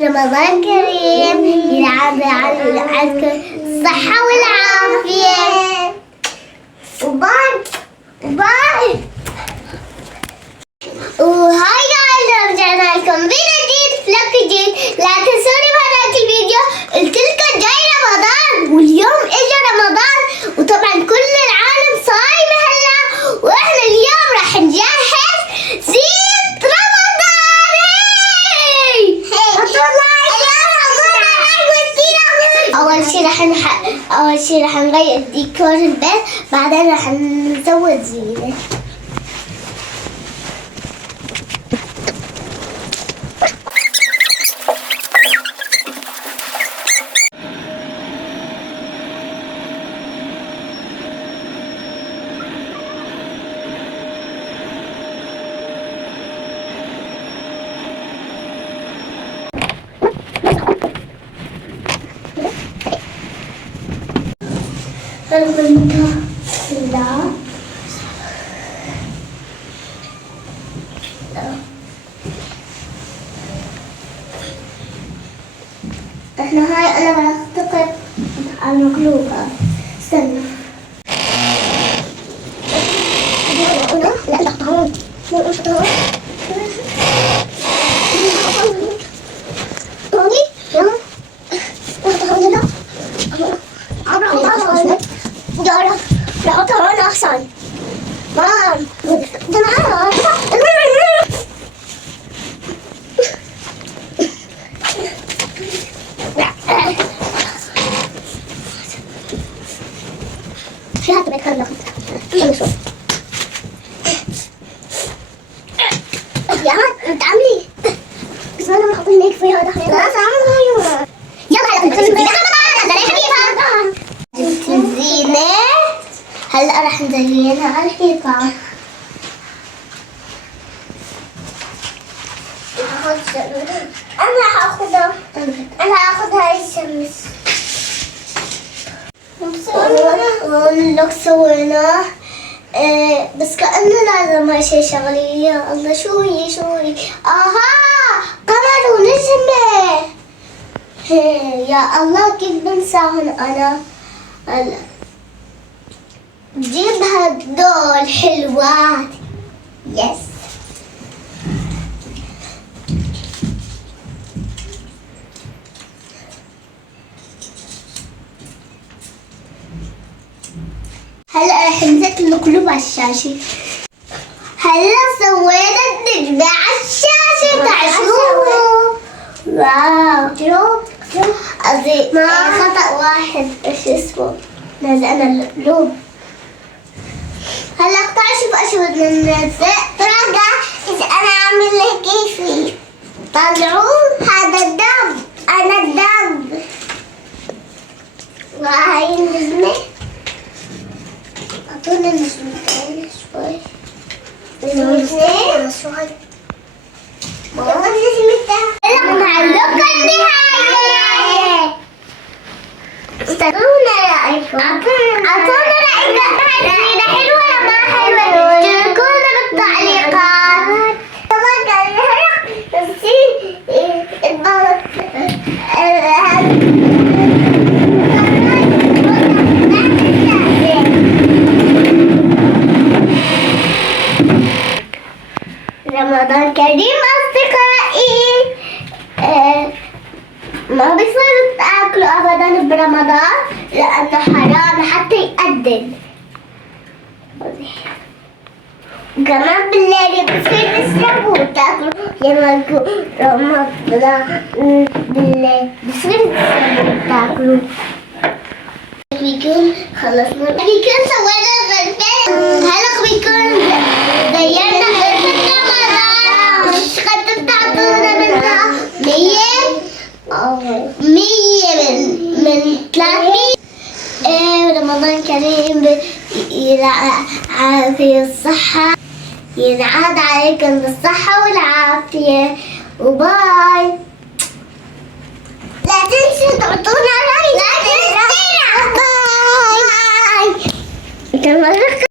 رمضان كريم، ينعاد عليكم الصحة والعافية. وباي باي. وهاي جايز رجعنا لكم فيديو جديد فلوق جديد. لا تنسوني بهذاك الفيديو قلت لكم جاي رمضان، واليوم اجى رمضان، وطبعا كل العالم صايمة هلا، واحنا اليوم راح نجهز زينة رمضان. أول شي راح نغير ديكور البيت، بعدين راح نزود زينة. احنا هاي انا راح اخطط على المقلوبة. استنى. لا تحطها هون. نحطها هون أحسن. مام في هات بيت خلنا شوي. يا هات انت عاملي بس انا ما حاطين هيك فيها دحين. لا تعال يلا جبت الزينة. هلا راح نزينها على الحيطان. انا هاخذها هاي الشمس. ولك سويناه بس كأنه لازم هاي شي شغلي. يا الله شو هي اها قمر ونجمة. يا الله كيف بنساهن انا. هلا جيب هدول حلوات. يس هلا رح نزت القلوب على الشاشة. هلا سوينا النجمة على الشاشة. تعال شوفوا. واو قصدي خطأ واحد. ايش اسمه لزقنا القلوب. هلا تعال شوف بدنا نلزق. ترى إذا أنا أعمل له كيفي. طلعوا هذا الدب. أنا الدب. وهاي النجمة. أعطونا النجمتين شوي. نجمتين شو هاي؟ يلا النجمتين. هلا بنعلق النهاية. استنونا رأيكم. أعطونا رأيكم. هاي حلوة ولا ما حلوة؟ شاركونا بالتعليقات. رمضان كريم أصدقائي. ما بيصير تاكلوا أبدا برمضان لأنه حرام حتى يأذن. كمان بالليل بصير تشربوا وتاكلوا. يا رمضان بالليل بصير تشربوا وتاكلوا. بيكون خلصنا. بيكون سوينا غرفة. هلا بيكون غيرنا غرفة رمضان. مش قد تعطونا منها 100 من 300. رمضان كريم يعافي الصحة. ينعاد عليكم بالصحة والعافية. وباي. لا تنسوا تعطونا لايك. لا تنسوا. باي.